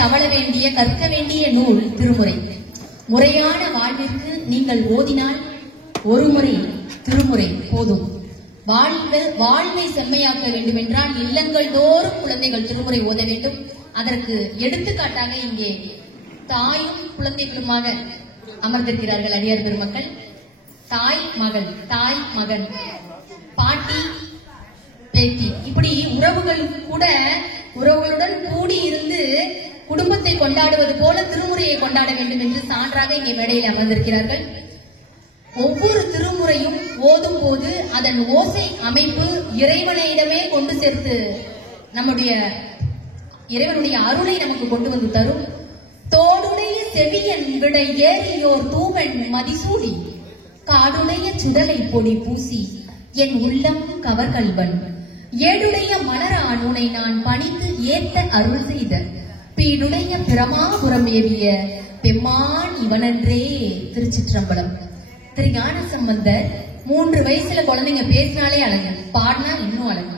தவள வேண்டிய கற்க வேண்டிய நூல் திருமுறை. முறையான வாழ்விற்கு நீங்கள் ஓதினால் ஒரு முறை திருமுறை போதும். வாழ்வை செம்மையாக்க வேண்டும் என்றால் இல்லங்கள் தோறும் குழந்தைகள் திருமுறை ஓத வேண்டும். அதற்கு எடுத்துக்காட்டாக இங்கே தாயும் குழந்தைகளுமாக அமர்ந்திருக்கிறார்கள் அடியார் பெருமக்கள். தாய் மகள், தாய் மகன், பாட்டி பேத்தி, இப்படி உறவுகளுடன் கூடி இருந்து குடும்பத்தை கொண்டாடுவது போல திருமுறையை கொண்டாட வேண்டும் என்று சான்றாக இங்கே மேடையில் அமர்ந்திருக்கிறார்கள். ஒவ்வொரு திருமுறையும் ஓதும் போது அதன் ஓசை அமைப்பு இறைவனிடமே கொண்டு சேர்த்து நம்முடைய இறைவனுடைய அருளை நமக்கு கொண்டு வந்து தரும். தோடுடைய செவியன் விடை ஏறியோர் தூவன் மதிசூடி காடுடைய சுடலை பொடி பூசி என் உள்ளம் கவர்கல்வன் ஏடுடைய மலரான் உனை நான் பணிந்து ஏத்த அருள் செய்த பீடுடைய பிரமாபுரம் ஏவிய பெம்மான் இவனன்றே. திருச்சிற்றம்பலம். திரு ஞான சம்பந்தர் 3 வயசுல குழந்தைங்க பேசினாலே அழகு, பாடினா இன்னும் அழகு.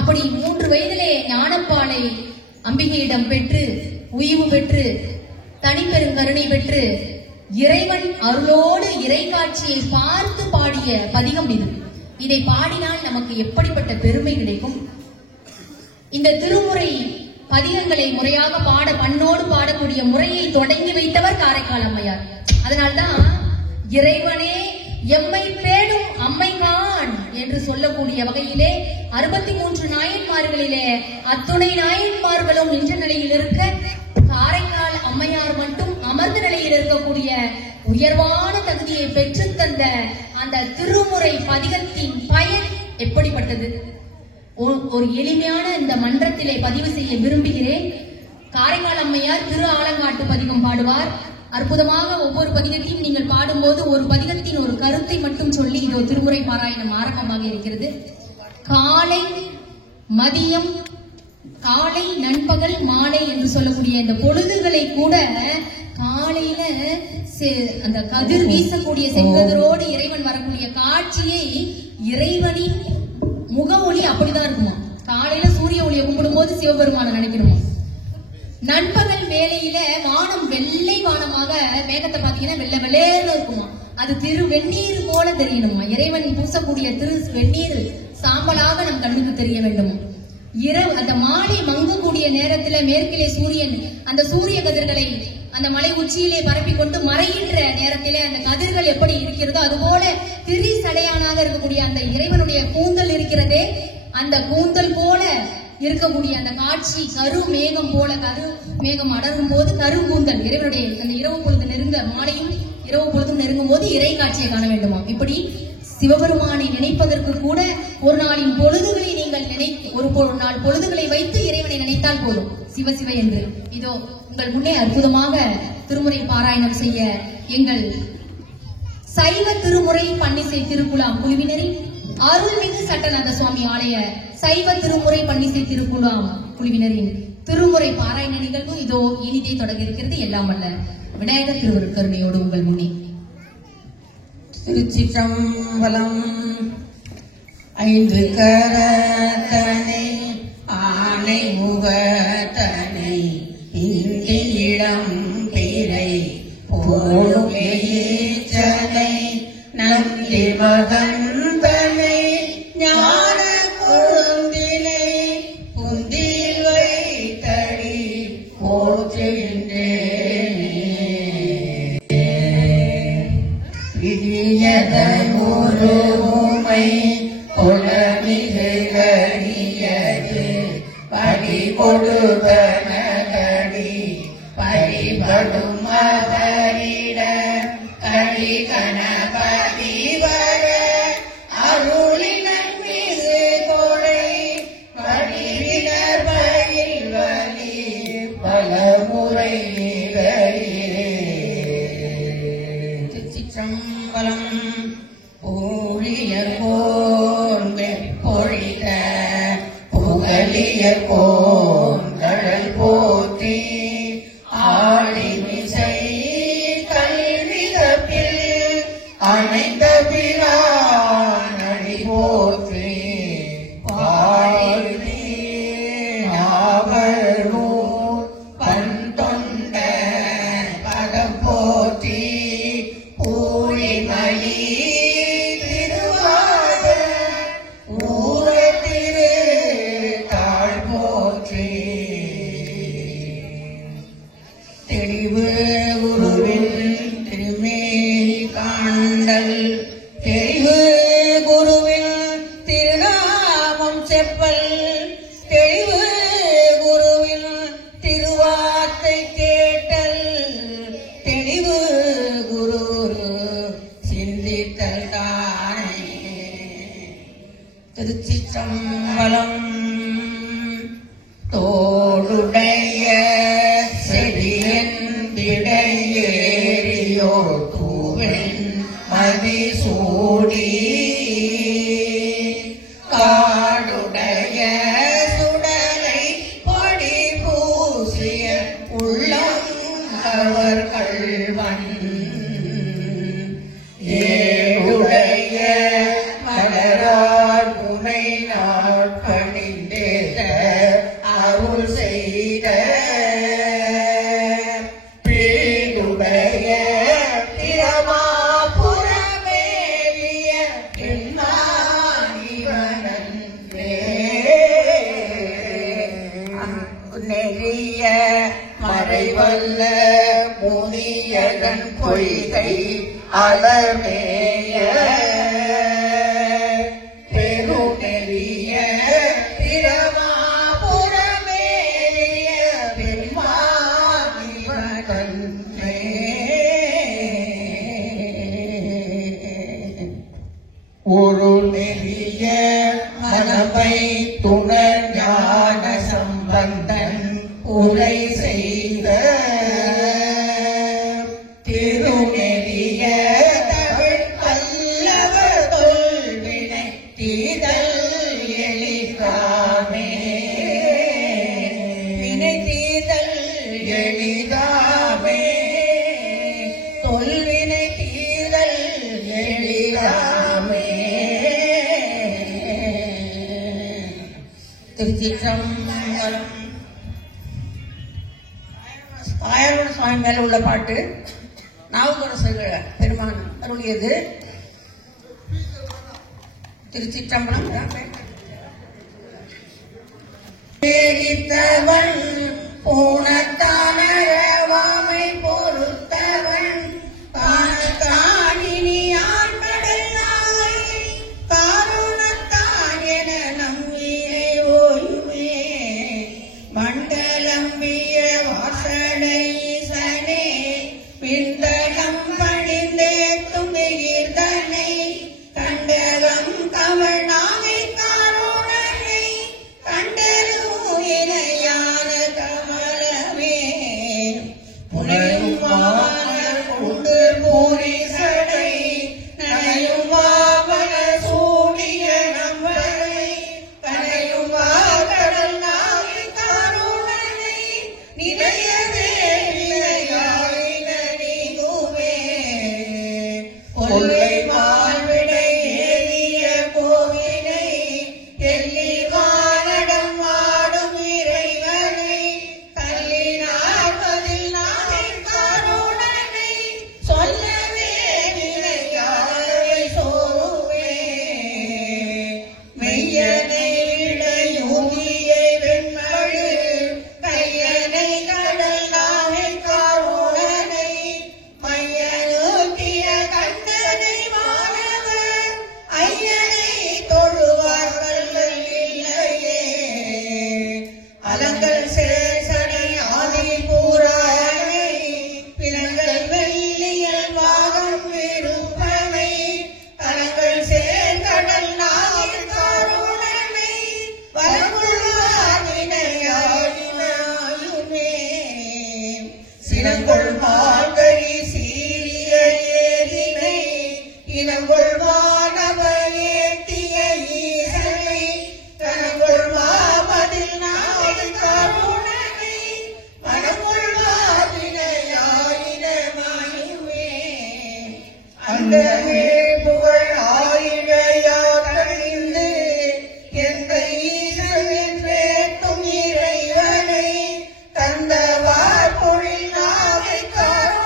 அப்படி 3 வயதிலே ஞானப்பாலை அம்பிகையிடம் பெற்று உய்வு பெற்று தனிப்பெருங்கருணை பெற்று இறைவன் அருளோடு இறை காட்சியை பார்த்து பாடிய பதிகம் இது. இதை பாடினால் நமக்கு எப்படிப்பட்ட பெருமை கிடைக்கும். இந்த திருமுறை பதிகங்களை முறையாக பண்ணோடு பாடக்கூடிய முறையை தொடங்கி வைத்தவர் காரைக்கால் அம்மையார். அதனால்தான் இறைவனே எம்மை பேடும் அம்மைகான் என்று சொல்லக்கூடிய வகையிலே 63 நாயன்மார்களிலே அத்துணை நாயன்மார்களும் நின்ற நிலையில் இருக்க காரைக்கால் அம்மையார் மட்டும் அமர்ந்த நிலையில் இருக்கக்கூடிய உயர்வான தகுதியை பெற்று தந்த அந்த திருமுறை பதிகத்தின் பயன் எப்படிப்பட்டது? ஒரு எளிமையான இந்த மன்றத்திலே பதிவு செய்ய விரும்புகிறேன். காரைக்கால் அம்மையார் திரு ஆலங்காட்டு பதிகம் பாடுவார். அற்புதமாக ஒவ்வொரு பதிகத்தையும் நீங்கள் பாடும்போது ஒரு பதிகத்தின் ஒரு கருத்தை மட்டும் சொல்லி இதோ திருமுறை பாராயணம் ஆரம்பமாக இருக்கிறது. காலை மதியம் காலை நண்பகல் மாலை என்று சொல்லக்கூடிய இந்த பொழுதுகளை கூட காலையில அந்த கதிர் வீசக்கூடிய செங்கதிரோடு இறைவன் வரக்கூடிய காட்சியை இறைவனின் முக ஒளி அப்படிதான் இருக்குமா. காலையில சூரிய ஒளியை கும்பிடும் போது சிவபெருமான நினைக்கணுமா. நண்பகல் வேளையில வானம் வெள்ளை வானமாக மேகத்தை பாத்தீங்கன்னா வெள்ளை வெள்ளேன்னு இருக்குமா. அது திரு வெந்நீர் போல தெரியணுமா. இறைவன் பூசக்கூடிய திரு வெந்நீர் சாம்பலாக நம் கண்ணுக்கு தெரிய வேண்டுமா. இரவு அந்த மாலை மங்கக்கூடிய நேரத்துல மேற்கிலே சூரியன் அந்த சூரிய கதிர்களை அந்த மலை உச்சியிலே பரப்பிக் கொண்டு மறைகின்ற நேரத்திலே அந்த கதிர்கள் எப்படி இருக்கிறதோ அதுபோல திரி சடையானாக இருக்கக்கூடிய அந்த இறைவனுடைய கூந்தல் இருக்கிறதே, அந்த கூந்தல் போல இருக்கக்கூடிய அந்த காட்சி கரு மேகம் போல, கரு மேகம் அடரும் போது கருங்கூந்தல் இறைவனுடைய அந்த இரவு பொழுது நெருங்க, மாலையும் இரவு பொழுதும் நெருங்கும் போது இறை காட்சியை காண வேண்டுமா. இப்படி சிவபெருமானை நினைப்பதற்கு கூட ஒரு நாளின் பொழுதுகளை நீங்கள் ஒரு நாள் பொழுதுகளை வைத்து இறைவனை நினைத்தால் போதும் சிவ சிவ என்று. இதோ உங்கள் முன்னே அற்புதமாக திருமுறை பாராயணம் செய்ய எங்கள் சைவ திருமுறை பன்னிசை திருக்குழாம் குழுவினரின் அருள்மிகு சட்டநாத சுவாமி ஆலய சைவ திருமுறை பன்னிசை திருக்குழாம் குழுவினரின் திருமுறை பாராயண நிகழ்வு இதோ இனிதே தொடங்க இருக்கிறது. எல்லாம் வல்ல விநாயகர் திருவருட்கருணையோடு உங்கள் முன்னே. திருச்சிற்றம்பலம். 5 கரத்தனை ஆனை முகத்தனை இங்கிடம் பிறை போலுச்சனை நந்தி மகந்தனை ஞான குழுந்தினை குந்தில் வைத்தடி போற்றுகின்றேனை கொலமிகரியது படி கொடுபனகடி பரிபடும் மகரிட கடி கணபதி வர அருளினன் மிகு கொடை படிவினர் பயில் வலி பலமுறை சிற்றம்பலம். பொழித புகழிய கோன் கடல் போற்றி ஆழிமிசை கல்விதப்பில் அணைந்த பிரானடி போற்றி பாடி நாவலூர் பண் தெளிவு குருவின் திருமேனி காண்டல் தெளிவு குருவின் திருநாமம் செப்பல் தெளிவு குருவின் திருவார்த்தை கேட்டல் தெளிவு குரு சிந்தித்தல் தானே. திருச்சிற்றம்பலம். தோடுடைய செடியன் விடையேறியோ தூவன் மதிசூடி காடுடைய சுடலை பொடி பூசிய உள்ளம் அவர் கள்வன் ஏடுடைய மலரால் முனை நாட்பணிந்தேத அருள் செய்த பேடுடைய பிரமாபுரமேலிய என்னானிவனன்றே நெறிய மறைவல்ல முனியதன் பொய்கை அலமேய பெருநெறிய பிரமாபுரமேலிய பெருமானிவனன்றே. ஒரு நெறிய மனமை துணர் ஞான சம்பந்தன் உரை செய்த திருநெறிய தமிழ் பல்லவர் தொல்வினை தீதல் எளிதாமே. வினை தீதல் எளிதாமே. தொல்வினை தீதல் எளிதாமே. திருச்சிற்றம்பலம். ஆயிரம் சுவாமி மேல உள்ள பாட்டு நாவுக்கரசர் பெருமான் அருளியது. திருச்சிற்றம்பலம். பேரித்தவன் பூணத்தானவாமை பொறுத்தவன் காணினியான் கடலாய் காரணத்தான் என நம்பியே ஓயுமே மண்டலம்பிய வாசனை சனே பிந்தளம் பணிந்தே தும்பிகிர்தனை கண்டகம் கமழ்நாகை காரணனை கண்டலும் இணையான கமலமே புனையும் வானர் கொண்டு பூரி சடை நனையும் வாவன சூடிய நம்மளை கனையும் வாகடல் நாகை காரணனை நிலையவே நிலையாயினீகுமே கொல்லை வாழ்விடை ஏறிய கோவினை எல்லி வானடம் ஆடும் இறைவனை கல்லினார்வதில் நாகை காரணனை சொல்லவே நிலையாரை சோருவே மெய்யனை இடையூகியை வெண்மழு கையனை கடல் நாகை காரணனை மையனூக்கிய கண்டனை மாணவர் ஐயனை தொழுவார்கள் இல்லையே அலங்கள் சேசனை ஆதி பூரானை பிறங்கள் வெள்ளியல் வாகம் விருப்பனை கலங்கள் சேர்கடல் நாகை காரணனை வரங்குள்ளாயினையாயினாயுமே சினங்கொள் மார்கழி சீரிய ஏதினை இனங்கொள் வானவர் ஏற்றிய ஈசனை கனங்கொள் மாமதில் நாகை காரணனை மனங்கொள்வாதினையாயினமாயுமே அந்த புகழ் ஆயிழையாகழிந்து எந்த ஈசனின் பேர்க்கும் இறைவனை தந்த வார்பொழில் நாகை காரணனை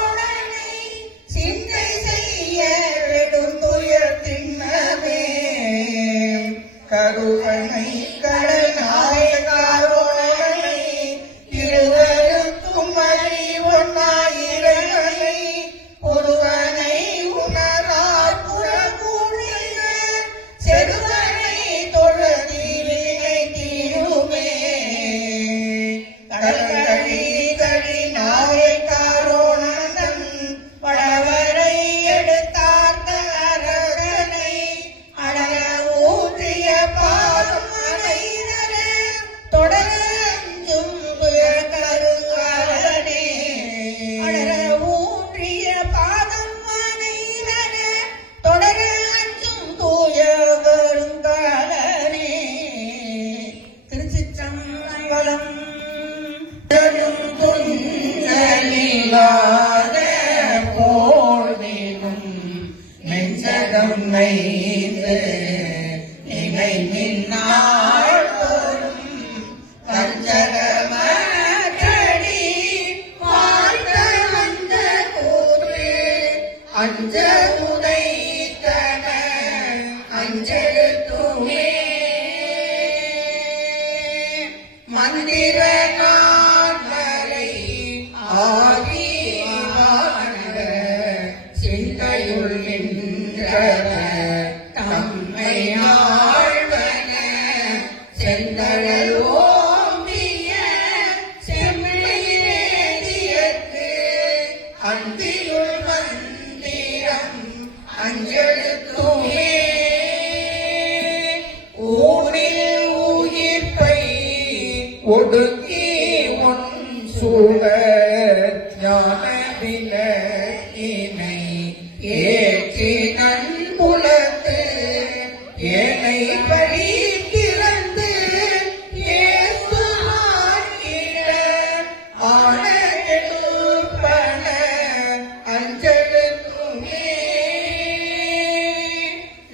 கரி நாயக்காரோணன் பழவரை எடுத்தார்ந்த அரகனை அழக ஊற்றிய பாதம் அனைதன தொடரும் கருகாரனே அழக ஊற்றிய பாதம் அனைதன தொடரும் தூய கருங்காலனே. திருச்சிற்றம்பலம். கொஞ்சமில்லாத போதிலும் நெஞ்சகம் நைந்து நினை நின்னாள் போலும் கஞ்சகமடி வாழ்ந்த வந்த கூறு அஞ்ச உதைத்தன அஞ்செழுத்துமே மந்திர நாட்களை ஆகியான சிந்தையுள் நின்றவர் தம்மை ஆழ்வன செந்தழல் ஓம்பிய செம்மையேதியற்கு அந்தியுள் மந்திரம் அஞ்செழுத்துமே ஊரில் உயிர்ப்பை ஒடுக்கி உன் சூழல் ஞான விலக்கினை ஏற்றி நன்புலத்து ஏனை படி திறந்து ஏசுமாக்கிட ஆனெழுப்பன அஞ்செழுத்துமே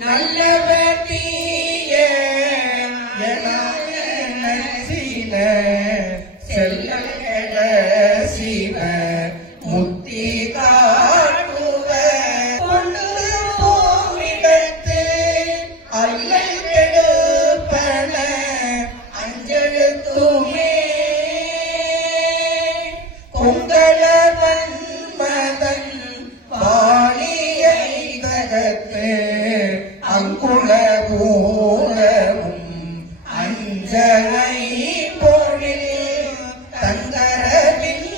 நல்லவர் தீய சில செல்ல சிவ முத்தி காட்டுவ கொண்டு போவிடத்து அல்லல் கெடுப்பன அஞ்செழுத்துமே கொங்கலவன் மதன் பாலியை தகத்து அங்குல பூரவும் அஞ்சலை பொழில் தந்தரவில்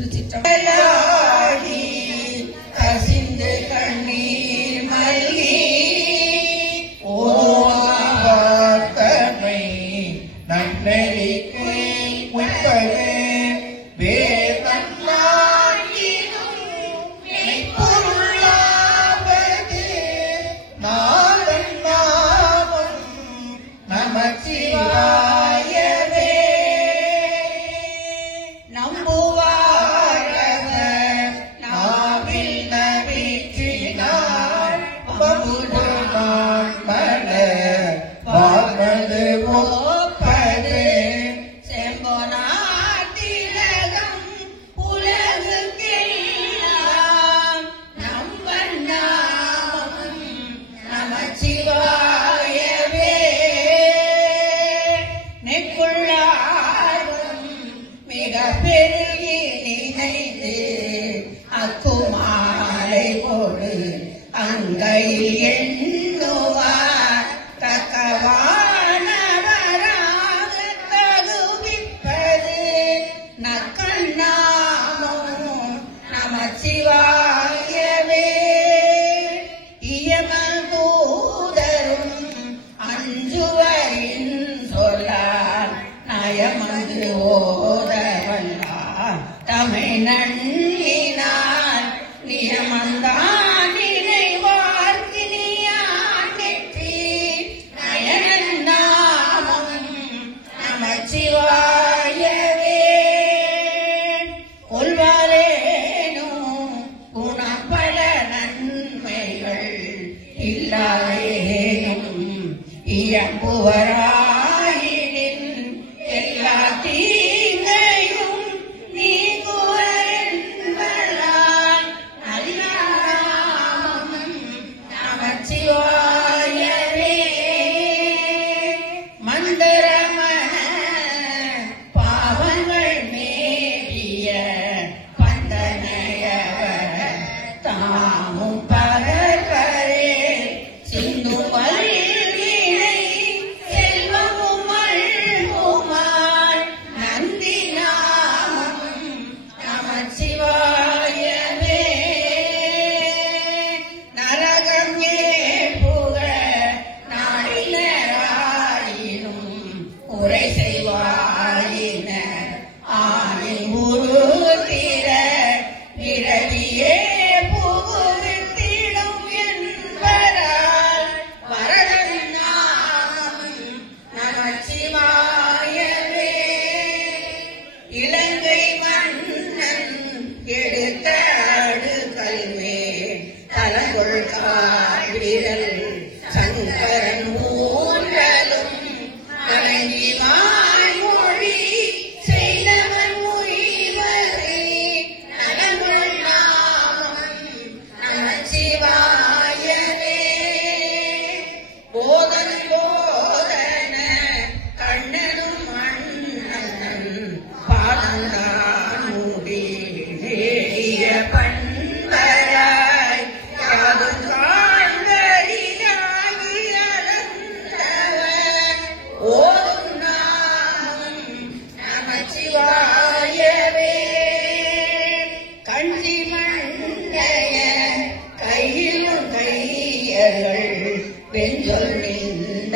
திருச்சிற்றம்பலம். கசிந்து கண்ணீர் மல்லி ஓதமை நன்னெறிக்கு உட்பது வேதம் பொருளாவது நாதன் நாமம் நமச்சிவாயவே. நம்புவாரவர் நாவில் நவிற்றினார் பமுதமான் மலர் வாழ்வது ஒப்பது செம்பொனாட்டிலகம் உலகுக்கெல்லாம் நம்பன் நாமம் நமச்சிவாயவே. நெக்குள்ளாரும் மிக பெருகி நினைத்து அக்குமாலை கொடு அங்கையில் எண்ணுவார் தக்கவானவராக தகுவிப்பது நக்கண்ணாமம் நமச்சிவாயவே. இயமதூதரும் அஞ்சுவரின் சொல்லால் நயமது ஓதவல்லார் தமை நன்னினார் நியமந்தான் நினைவார்க்கு நீயான் நெற்றி நயனன் நாமம் நமச்சிவாயவே. கொள்வாரேனோ குணப்பல நன்மைகள் இல்லாதேனும் இயம்புவராயினின் எல்லா தீங்கையும் நீங்குவென்பதால் நல்லாமம் நமச்சிவாயவே. மந்தரமன பாவங்கள் மேவிய பந்தனையவர் தாமும் பகர்வரே சிந்து வல்வினை செல்வமும் அல்புமாய் நந்தி நாமம் நமச்சிவாயவே. நரகம் ஏப்புக நாடினராயினும் உரை செய்வாயின ஆணி உருத்திர விரவியே புகுவித்திடும் என்பதால் வரதன் நாமம் நமச்சிவாயவே. இலங்கை மன்னன் எடுத்த அடுகல்வே தலங்கொள் காவிரல் சங்கரன் ஊன்றலும் அடங்கி வாய்மொழி செய்தவன் உய்வதை நலங்கொள் நாமம் நமச்சிவாயவே. போதன் போதன கண்ணனும் மன்னன் பாதந்தான் மூடி நேடிய பண்பராய் யாதும் காண்பறியாகி அளந்தவர் ஓதும் நாமம் நமச்சிவாயவே. கஞ்சி மண்டைய கையிலும் கையர்கள் வெஞ்சொல் நின்ற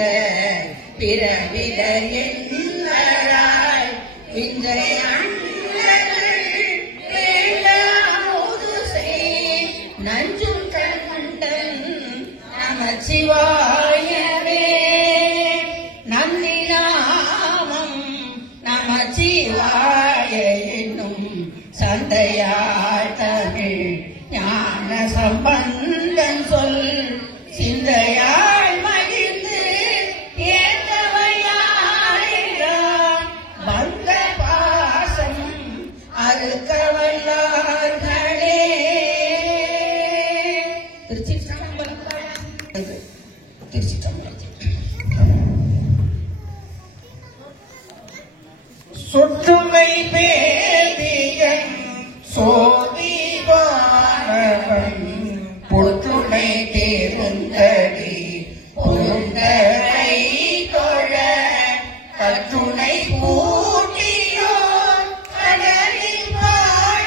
பிறவிட என்னராய் விஞ்சை அண்ணர்கள் வேண்டாமுது செய் நஞ்சும் கண்டன் நமச்சிவாயவே. நந்தி நாமம் நமச்சிவாய என்னும் சந்தையாய் தமிழ் ஞான சம்பந்தன் சொல் சிந்தையாய் மகிழ்ந்து ஏற்றவையாயிரம் வந்த பாசம் அறுக்கவல்லார்களே. திருச்சிற்றம்பலம். திருச்சிற்றம்பலம். சொற்றுமை பேதியன் சோதிவானவன் பொற்றுமை தேர்ந்தடி பொருந்தரை தொழ கற்றுணை பூட்டியோ கடலில் பாய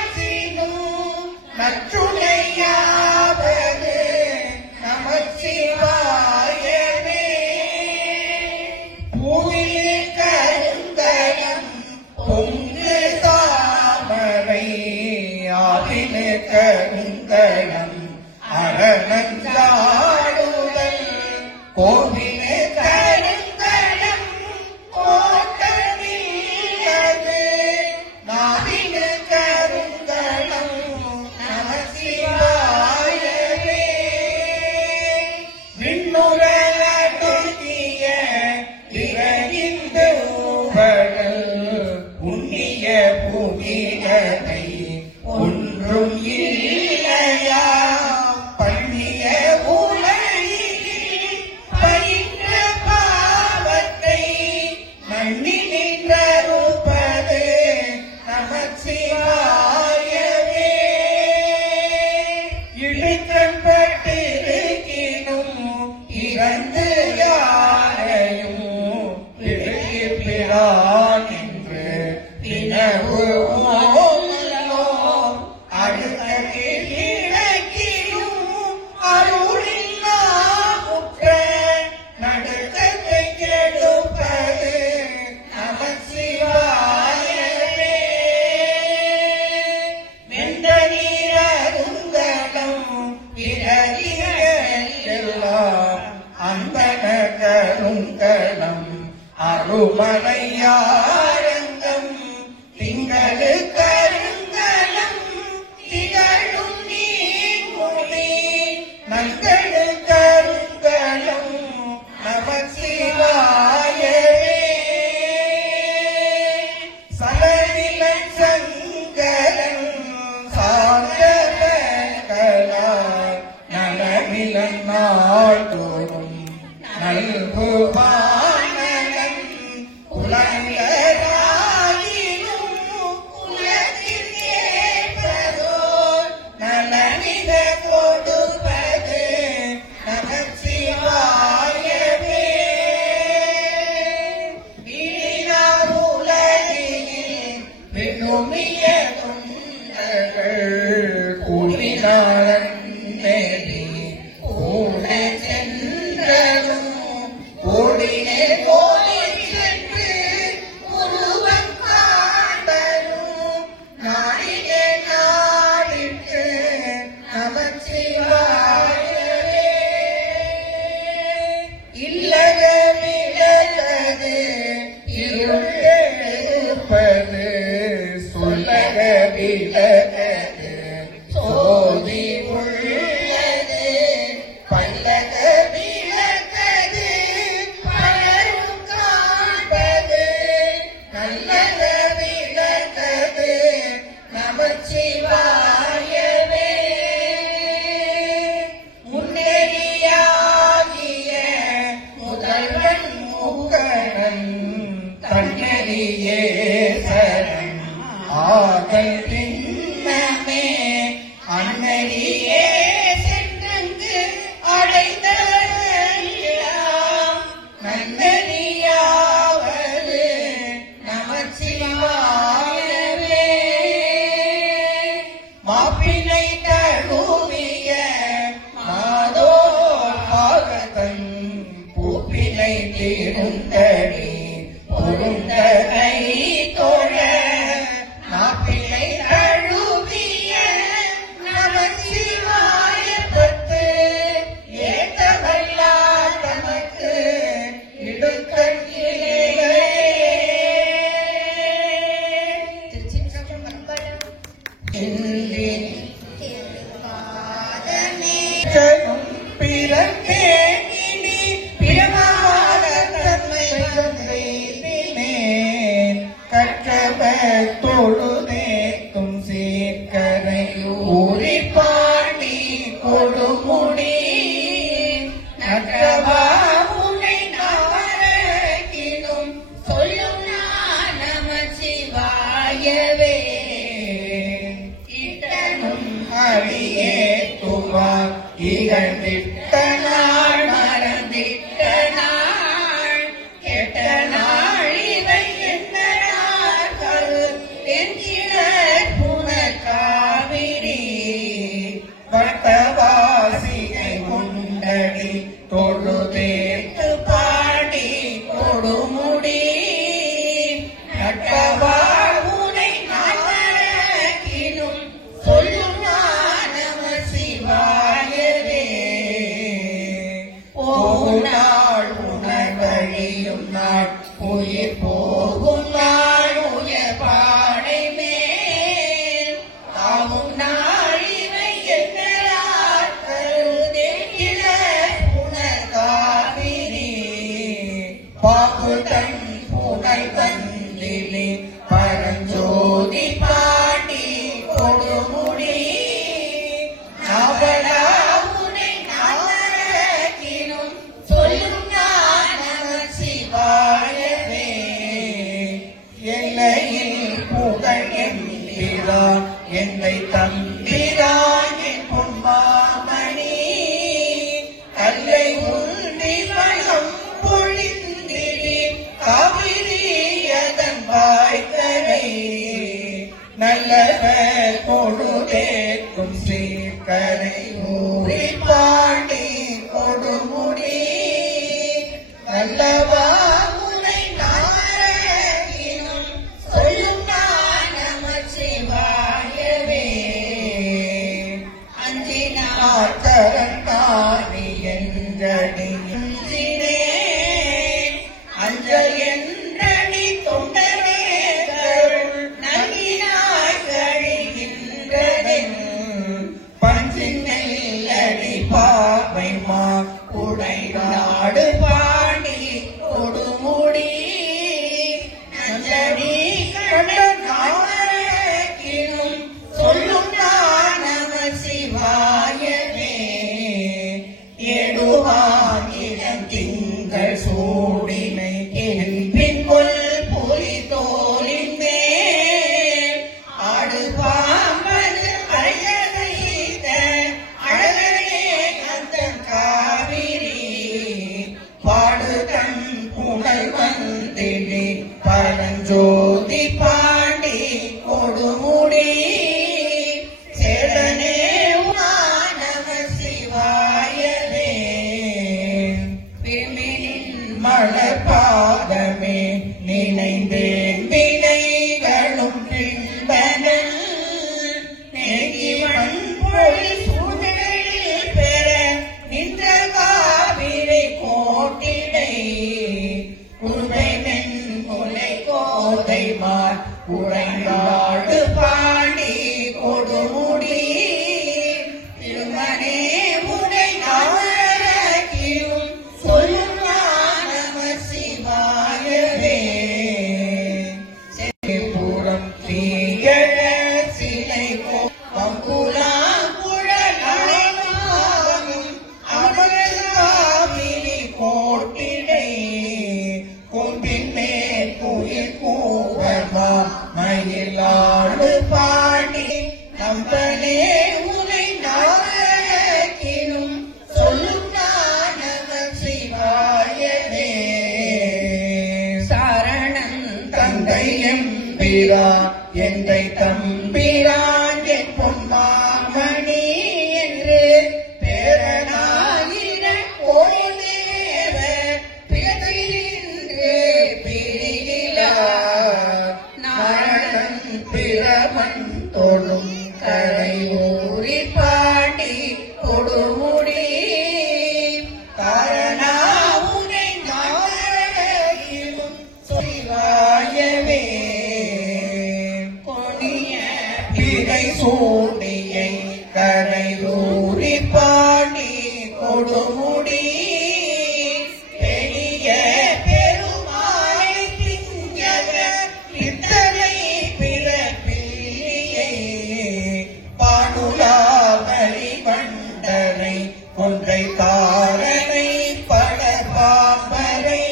கருங்கலம் அரணஞ்சாடுதல் கோவிலே கருங்கலம் கோட்டமில்லது நாவிலே கருங்கலம் நமசிவாயவே விண்ணுலகடுக்கிய விரைந்து புண்ணிய புனிதனை ஒன்றும் இல்லையா பண்ணிய உலகில் பயின்ற பாவத்தை மண்ணி நின்றருப்பது நமச்சிவாயவே இழுக்கப்பட்டிருக்கினும் இறந்து யாரையும் பிரான் என்று தினவு கருங்கலம் அருமலையாரங்கம் திங்களு கருங்கலம் திகழும் நீர்மொழி நல்கழு கருங்கலம் நமசிவாயவே சலநிலன் சங்கரன் சார்ந்தவர்களால் நலமிலன் நாள்தோறும் நல்குவானலம் உலகராயினும் உலகில் ஏற்பதோர் நலனித கொடுப்பது நமசிவாயவே வீணா உலகில் விழுமிய குந்தர்கள் கூடினாரன் தேடி கூட சென்றதும் ஓடினே போய் சென்று உருவம் காண்பதும் நாடினே நாடிட்டு நமச்சிவாயவே இல்லக விடலது இருப்பது சொல்லக விடலது சோதி உள்ளது பல்லக விளக்கது பலரும் காண்பது நல்லத விளக்கது நமச்சிவாயவே முன்னெறியாகிய முதல்வன் முகரன் தன்னெறியே சரண் ஆகல் பின்னமே அன்னடியே சென்றங்கு அடைந்தெல்லாம் நன்னடியாவது நமச்சிவாயவே மாப்பினை தழுவிய மாதோ பாகதன் பூப்பினை தீருந்தடி பொருந்தனை தோழ நாப்பினை தழுவிய நமச்சிவாய பத்து ஏத்தவல்லா தமக்கு இடுக்கண்ணிலே பிறக்கே இனி பிறவாத தன்மை கற்றவர் தொழுதேத்தும் சீர்கரை ஊறி பாண்டி கொடுமுடி நற்றவா உன்னை நாரகினும் சொல்லும் நமச்சிவாயவே இட்டனும் அடியே துவா இகழ்ந்திட்ட நாள் மறந்திட்ட நாள் கெட்ட நாள் இவை என்ன நாட்கள் என்கிற புனக்காவிரி வட்டவாசியை கொண்டடி தொழுதேத்து பாடி கொடுமுடி நட்டவா உனை தம்பிரான் என்னை தம்பிரான் என் பொன்மாமணி கல்லை உண்டி மனம் பொழிந்திரி காவிரி அதன் வாய்க்கரை நல்லவர் பொழுதேக்கும் சீர்கரை ஊரி பாண்டி கொடுமுடி நல்லவா உனை நாராயணம் சொல்லும் நமச்சிவாயவே அஞ்சினார் கரந்தாரி என்றடி அஞ்ச என்றடி தொண்டரே நங்கினாய் கழிகின்றதென் பஞ்சின் நெல்லடி பார்வை மா உடை நாடு பாண்டி கொடுமுடி நஞ்சடி கடனாக்கினும் சொல்லும் நமசிவாயவே ஏடுவாங்கிடம் திங்கள் சூடினை பின் கொல் புலி தோலின் மேல் ஆடு பாம்பது அழகைத்த அழகே கந்தன் காவிரி பாடு கண் புகழ் வந்திடி பரஞ்சோதி பாண்டி கொடுமுடி சேரனே நமசிவாயவே மலர் பாதமே நினைந்தேன் வினைகளும் பின்பனன் நெகிவன் பொழில் சுடரில் பெற நின்ற காவிரி கோட்டிடை உருளை மென்முலை கோதை மார் உறைநாடு பாடி கொடுமுடி திருமணே உனை நாரகியும் சொல்லும் நமசிவாயவே புறம் தீயழ சிலை பங்குலா குழலாகும் அமரகாவிரி கோட்டிடை கொம்பின் மேல் குயில் கூவமா மயிலாடு பாடி நம்பனே உனை நாரகினும் சொல்லும் நமசிவாயவே சரணன் தந்தை எம்பிரான் என்னை தம்பிரான் என் பொன்மாமணி என்று பேரனாயிர கோடிதேவ பிறந்தின்று பிரிகிலா நாரணன் பிரமன் தொழும் கரை ஊரி பாடி கொடுமுடி காரணா உனை நாரகினும் சிவாயவே கொடிய பிறை சூடியை கரை ஊரி பாடி கொடுமுடி பெரிய பெருமாய் பிஞ்சக இத்தனை பிறப்பில்லையை பாடுலாவரி பண்டனை ஒன்றை தாரனை பட பாம்பரை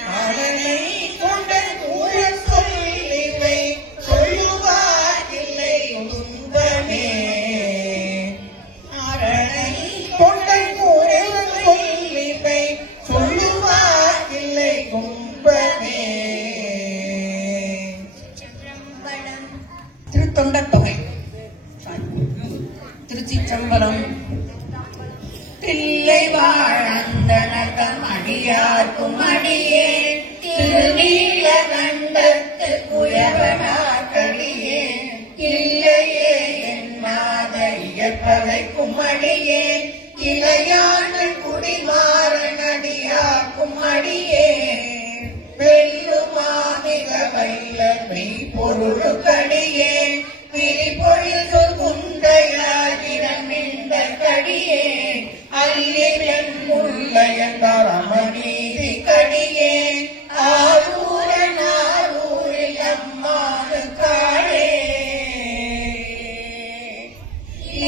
நாளனை கொண்ட கூற சொல்லிவை சொல்லுவாரில்லை துன்பமே அரணை கொண்ட கூற சொல்லிவை சொல்லுவாரில்லை கும்பமே திருத்தொண்டத்தொகை திருச்சிற்றம்பலம் தில்லை வாழந்தனகம் அடியார்க்கும் அடியே திருநீல கண்டத்து குயவனாக்கடியே இல்லையே என்னாத இயற்பதைக்கும் அடியே இளையான குடிமாறன் அடியார்க்கும் அடியே வெல்லுமாமிக வல்ல மெய் பொருளுக்கடியே விரிபொழில் சொல் குண்டையாகிட கடியே அல்லி பெண்முள்ள என்றார் அமநீதி கடியே ஆரூரன் ஆரூரில் அம்மானு காடே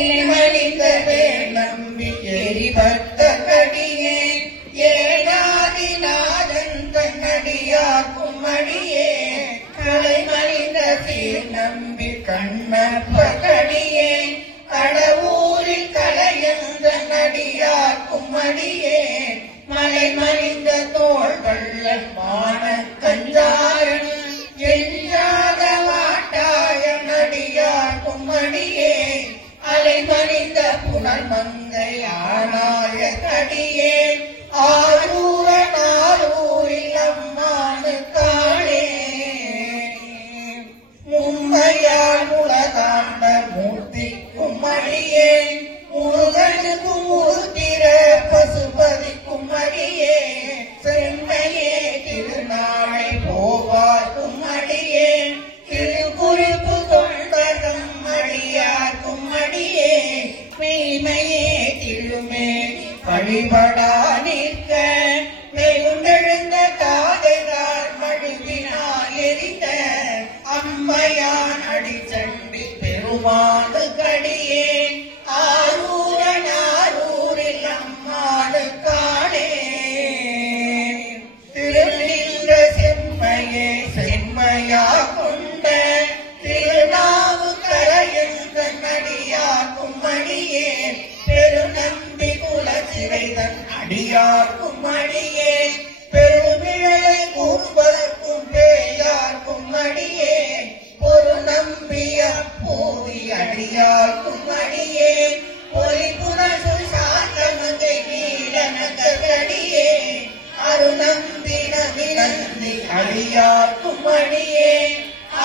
இமளிந்தவே நம்பி எரிபத்த கடியே ஏனாதிநாதன் தன்னடியாக்கும் அடியே கலை மலிந்த சீர் நம்பி கண்ணப்ப கடியே கடவுரில் கலையந்த நடியாக்கும் அடியே மலை மறிந்த தோள்கள் மான கஞ்சாரன் எஞ்சாத வாட்டாய நடியாக்கும் அடியே அலை மறிந்த புனர் மங்கை ஆனாய கடியே ஆரூர நாரூரில் அம்மானு காளே மும்மையால் முளதாண்ட மூர்த்திக்கும் அடியே முருகனுக்கும் முருத்திர பசுபதிக்கும் அடியே செம்மையே திருநாளை போவார்க்கும் அடியே திருக்குறிப்பு தொண்டகம் அடியார்க்கும் அடியே மெய்மையே திருமே வழிபடா நிற்க வெகுண்டெழுந்த காதைகார் மழுவினால் எரிந்த அம்மையான் அடிச்சண்டி பெருமானு கடியே ஆரூர நாரூரில் அம்மானு காடே திருநின்ற செம்மையே செம்மையா கொண்ட திருநாவு கரையந்த நடியாக்கும் அடியே பெருநம்பி குலசிறைதன் அடியார்க்கும் அடியே பெருமிழலை கூறுவதற்கும் பேயார்க்கும் அடியே ஒரு நம்பிய போதி அடியார்க்கும் அடியே பொலிபுரசு சாந்தமங்கை நீலனகடியே அருநம்பின வினந்தி அடியார்க்கும் அடியே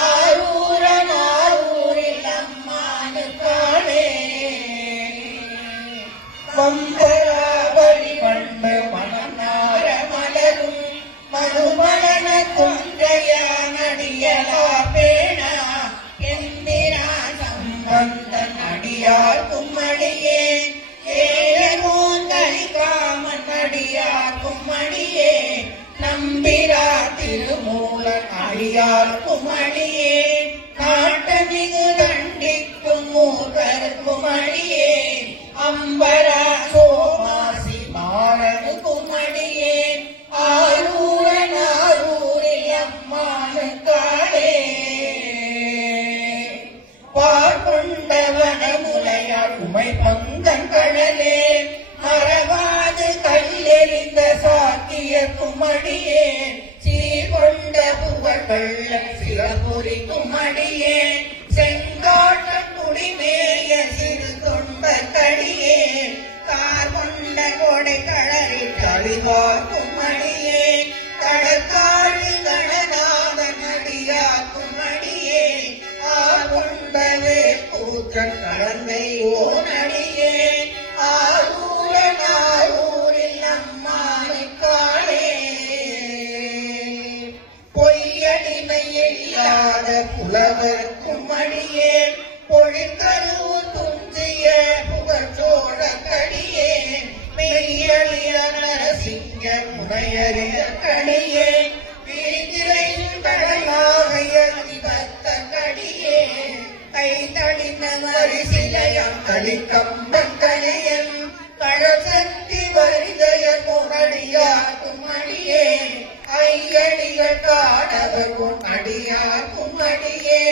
ஆரூர நாரூரில் அம்மானு காளே வம்பராவளி பண்டு மணநார மலரும் மதுமலன கொன்றைய நடியலா பேணா எந்திரா சம்பந்தன் அடியார்க்கும் அடியே ஏழமோன் கலிகாமன் அடியார்க்கும் அடியே நம்பிரா திருமூலன் அடியார்க்கும் அடியே காட்டமிகு தண்டிக்கும் மூர்கருக்கும் அடியே அம்பரா சோமாசி மாறனுக்கும் அடியே ஆரூர நாரூரில் அம்மானு காடே பார்கொண்டவன முலையாள் உமை பங்கன் கடலே மறவாது கல்லெறிந்த சாத்தியக்கும் அடியே சீர்கொண்ட புகழ்கள் சிறப்புரிக்கும் அடியே செங்காட்டன் குடிமேய சிறு தொண்ட கடியே கார் கொண்ட கொடை களறி கழிவாக்கும் அடியே கடற்காழி கணநாதன் அடியாக்கும் அடியே ஆர் கொண்டவே கூற்றன் கடந்தை ஓன் அடியே ஆரூர நாரூரில் அம்மானு காளே பொய்யடிமை இல்லாத புலவர்க்கும் அடியே பொழிற்கருவு துஞ்சிய புகழ்ச்சோழ கடியே மெய்யழிய நரசிங்க முனையறிய கடியே வீதிரையின் கடலாகைய அதிபத்த கடியே கைதடின வரிசிலையம் கலிக்கம்பன் கணியன் கழசக்தி வரிதய முரடியாக்கும் அடியே ஐயடிகள் காடவர்க்கும் அடியாக்கும் அடியே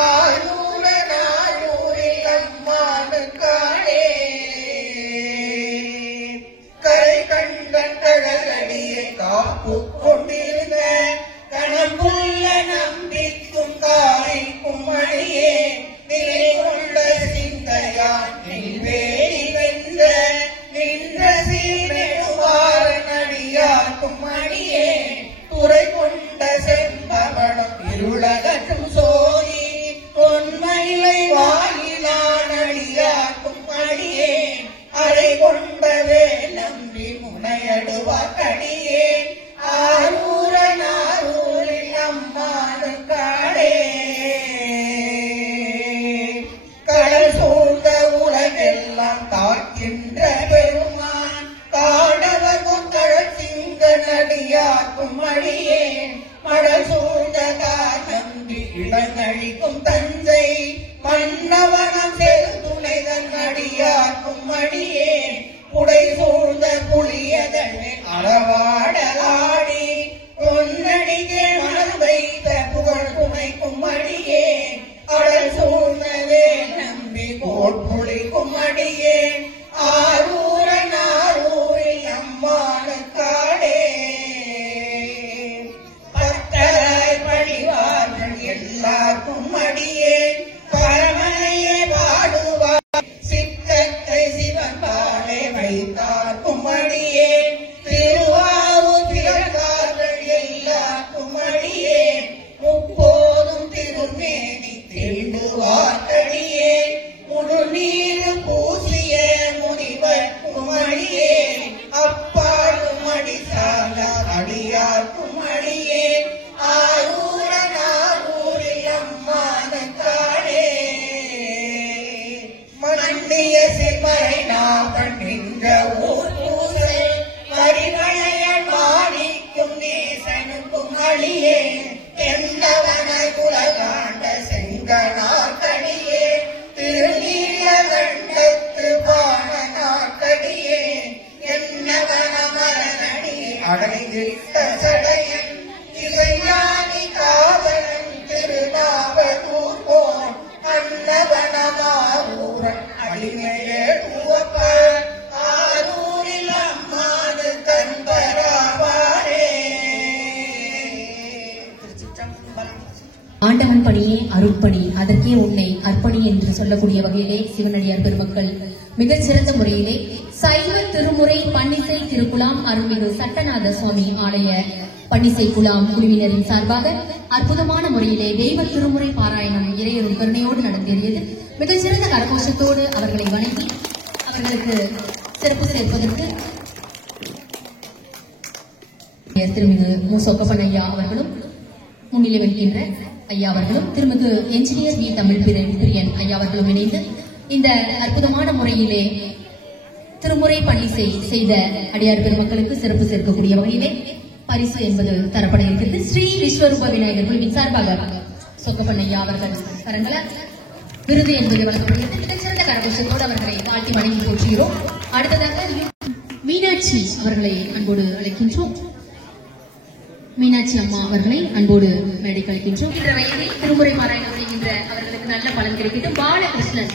ஆரூர நாரூரில் அம்மானு காடே கரை கண்டன் கடலடியை காப்பு கொண்டிருந்த கணம்புள்ள நம்பிக்கும் காய்க்கும் அடியே நிலை கொண்ட சிந்தையான் நில்வேறி வென்ற நின்ற சீரெழுவாரன் அடியாக்கும் அடியே துறை கொண்ட செம்பவளம் இருளகற்றும் சோதி பொன்மயிலை வாயிலான் அடியாக்கும் அடியே அரை கொண்டவே நம்பி முனையடுவா கடியே ஆரூர நாரூரில் அம்மானு காடே கடல் சூழ்ந்த உலகெல்லாம் காக்கின்ற பெருமான் காடவர்க்கும் கடல் சிங்க நடியாக்கும் அடியே மடல் சூழ்ந்த நம்பி இடங்கழிக்கும் தஞ்சை மன்னவனம் செருதுணைதன் அடியாக்கும் அடியே புடை சூழ்ந்த புளியதனை அறவாடலாடி பொன்னடியே மனம் வைத்த புகழ் துணைக்கும் அடியே மறை நாவன் நின்ற ஊர் பூசை வரிமழைய மாணிக்கும் நேசனுக்கும் அழியே எந்தவன குலகாண்ட செங்கனாக்கடியே திருநீல கண்டத்து பான நாக்கடியே என்னவன மரணி அடைந்திட்ட சடையன் இசையானி காவலன் திருநாவூர் போன் அன்னவனமாவூரன் அடிமையே உவப்பர் ஆரூரில் அம்மானு தன்பராவாரே. ஆண்டவன் பணியே அருட்பணி, அதற்கே உன்னை அர்ப்பணி என்று சொல்லக்கூடிய வகையிலே சிவனடியார் பெருமக்கள் மிகச்சிறந்த முறையிலே சைவ திருமுறை பன்னிசை திருக்குலாம் அருள்மிகு சட்டநாத சுவாமி ஆலய பன்னிசை குலாம் குழுவினரின் சார்பாக அற்புதமான முறையிலே தெய்வ திருமுறை பாராயணம் இறையொரு கருணையோடு நடந்தேறியது. மிகச்சிறந்த கரகோஷத்தோடு அவர்களை வணங்கி அவர்களுக்கு சிறப்பு சேர்ப்பதற்கு திருமிகு மு. சொக்கப்பன் ஐயா அவர்களும், முன்னிலை வகிக்கின்ற ஐயா அவர்களும், திருமிகு என்ஜினியர் வி. தமிழ் பிரியன் ஐயா அவர்களும் இணைந்து இந்த அற்புதமான முறையிலே திருமுறை பன்னிசை செய்த அடியார் பெருமக்களுக்கு சிறப்பு சேர்க்கக்கூடிய வகையிலே பரிசு என்பது தரப்பட இருக்கிறது. ஸ்ரீ விஸ்வரூப விநாயகர் குழுவின் சார்பாக சொக்கப்பன் ஐயா அவர்கள் கரங்கள விருது என்பது வழங்கப்படுகிறது. மிகச்சிறந்த கரகோஷத்தோடு அவர்களை வாழ்த்தி வணங்கி போற்றுகிறோம். அடுத்ததாக மீனாட்சி அவர்களை அன்போடு அழைக்கின்றோம். மீனாட்சி அம்மா அவர்களை அன்போடு மேடை கழிக்கின்றோம். என்ற வயதில் திருமுறை பாராயணம் செய்கின்ற அவர்களுக்கு நல்ல பலன் கிடைக்கட்டும். பாலகிருஷ்ணன்,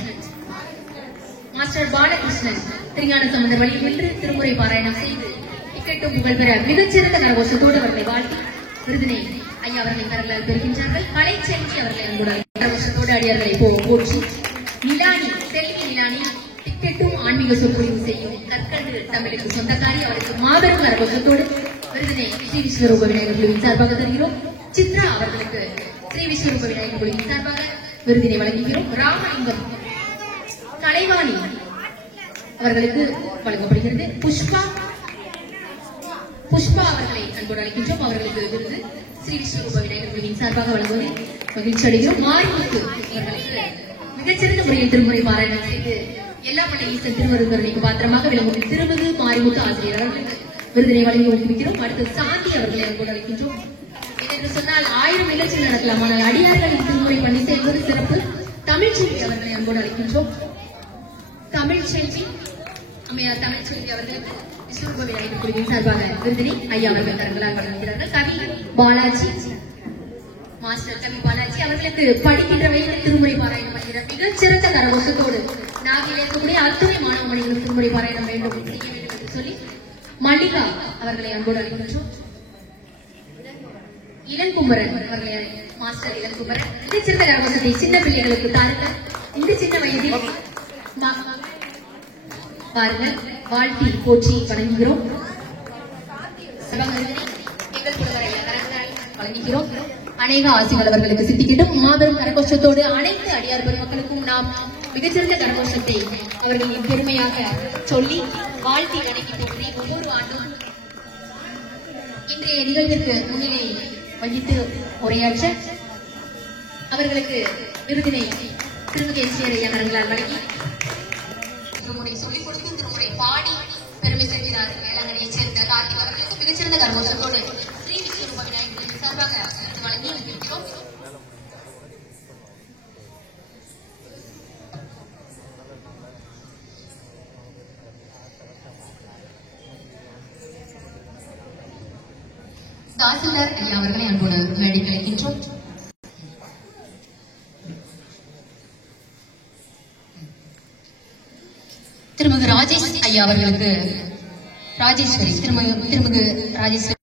மாஸ்டர் பாலகிருஷ்ணன் திருஞான சம்பந்தர் வழி வென்று திருமுறை பாராயணம் செய்து டிக்கெட்டும் புகழ்பெற மிகச்சிறந்த கரகோஷத்தோடு அவர்களை வாழ்த்தி விருதினை ஐயா அவர்களின் கரங்களால் பெறுகின்றார்கள். கலைச்செல்வி அவர்களை அன்போடு கரகோஷத்தோடு அடியார்களை போற்றி நிலானி, செல்வி நிலானி டிக்கெட்டும் ஆன்மீக சொற்பொழிவு செய்யும் கற்கண்டு தமிழுக்கு சொந்தக்காரி, அவருக்கு மாபெரும் கரகோஷத்தோடு விருதினை ஸ்ரீ விஸ்வரூப விநாயகர் குழுவின் சார்பாக தருகிறோம். சித்ரா அவர்களுக்கு ஸ்ரீ விஸ்வரூப விநாயகர் குழுவின் சார்பாக விருதினை வழங்குகிறோம். ராமலிங்கம், கலைவாணி அவர்களுக்கு வழங்கப்படுகிறது. புஷ்பா அவர்களை அன்போடு அழைக்கின்றோம். அவர்களுக்கு விருது ஸ்ரீ விஸ்வரூப விநாயகர் குழுவின் சார்பாக வழங்குவதை மகிழ்ச்சி அடைகிறோம். மாரிமுத்து அவர்களுக்கு மிகச்சிறந்த முறையில் திருமுறை பாராயணம் செய்து எல்லா பட்ட ஈசன் திருவருங்கருணைக்கு பாத்திரமாக விளங்கும் திருமிகு மாரிமுத்து ஆசிரியர் அவர்களுக்கு விருதினை வழங்கி ஊக்குவிக்கிறோம். அடுத்து சாந்தி அவர்களை அன்போடு அழைக்கின்றோம். என்று சொன்னால் 1000 நிகழ்ச்சிகள் நடக்கலாம், ஆனால் அடியார்களின் திருமுறை பன்னிசை என்பது சிறப்பு. தமிழ்ச்செல்வி அவர்களை அன்போடு அழைக்கின்றோம். தமிழ்ச்செல்வி அம்மையார் தமிழ்ச்செல்வி அவர்களுக்கு விஸ்வரூப விநாயகர் குழுவின் சார்பாக விருதினை ஐயா அவர்கள் கரங்களால் வழங்குகிறார்கள். கவி பாலாஜி, மாஸ்டர் கவி பாலாஜி அவர்களுக்கு படிக்கின்ற வயதில் திருமுறை பாராயணம் பண்ணுகிற மிகச்சிறந்த கரகோஷத்தோடு நாகையில் இருக்கக்கூடிய அத்துணை மாணவ மணிகளும் திருமுறை பாராயணம் செய்ய வேண்டும் என்று சொல்லி மல்லிகா அவர்களை அன்போடு அழைக்கின்றோம். இளங்குமரன் அவர்களை, மாஸ்டர் இளங்குமரன் மிகச்சிறந்த கரகோஷத்தை சின்ன பிள்ளைகளுக்கு தாருங்கள். இந்த சின்ன வயதில் பாருங்கள், வாழ்த்தி போற்றி வணங்குகிறோம். வழங்குகிறோம். அநேக ஆசிரியர்களுக்கு சித்திக்கிட்டும் மாபெரும் கரகோஷத்தோடு அனைத்து அடியார் பெருமக்களுக்கும் நாம் மிகச்சிறந்த கரகோஷத்தை அவர்களின் பெருமையாக சொல்லி வாழ்த்தி வணங்கி போற்றி ஒவ்வொரு ஆண்டும் இன்றைய நிகழ்விற்கு முன்னிலை வகித்து உரையாற்ற அவர்களுக்கு விருதினை திருமதி என்ஜினியர் ஐயா கரங்களால் வழங்கி திருமுறை சொல்லிக் கொடுத்து திருமுறை பாடி பெருமை சேர்க்கிறார். வேளாங்கண்ணியைச் சேர்ந்த கார்த்திக் அவர்களுக்கு மிகச்சிறந்த கரகோஷத்தோடு ஸ்ரீ விஸ்வரூப விநாயகர் சார்பாக வழங்கி இருக்கிறோம். தாசில்தார் ஐயா அவர்களை அன்போடு மேடை கிடைக்கின்றோம். திருமிகு ராஜேஷ் ஐயா அவர்களுக்கு ராஜேஸ்வரி திருமிகு ராஜேஸ்வரி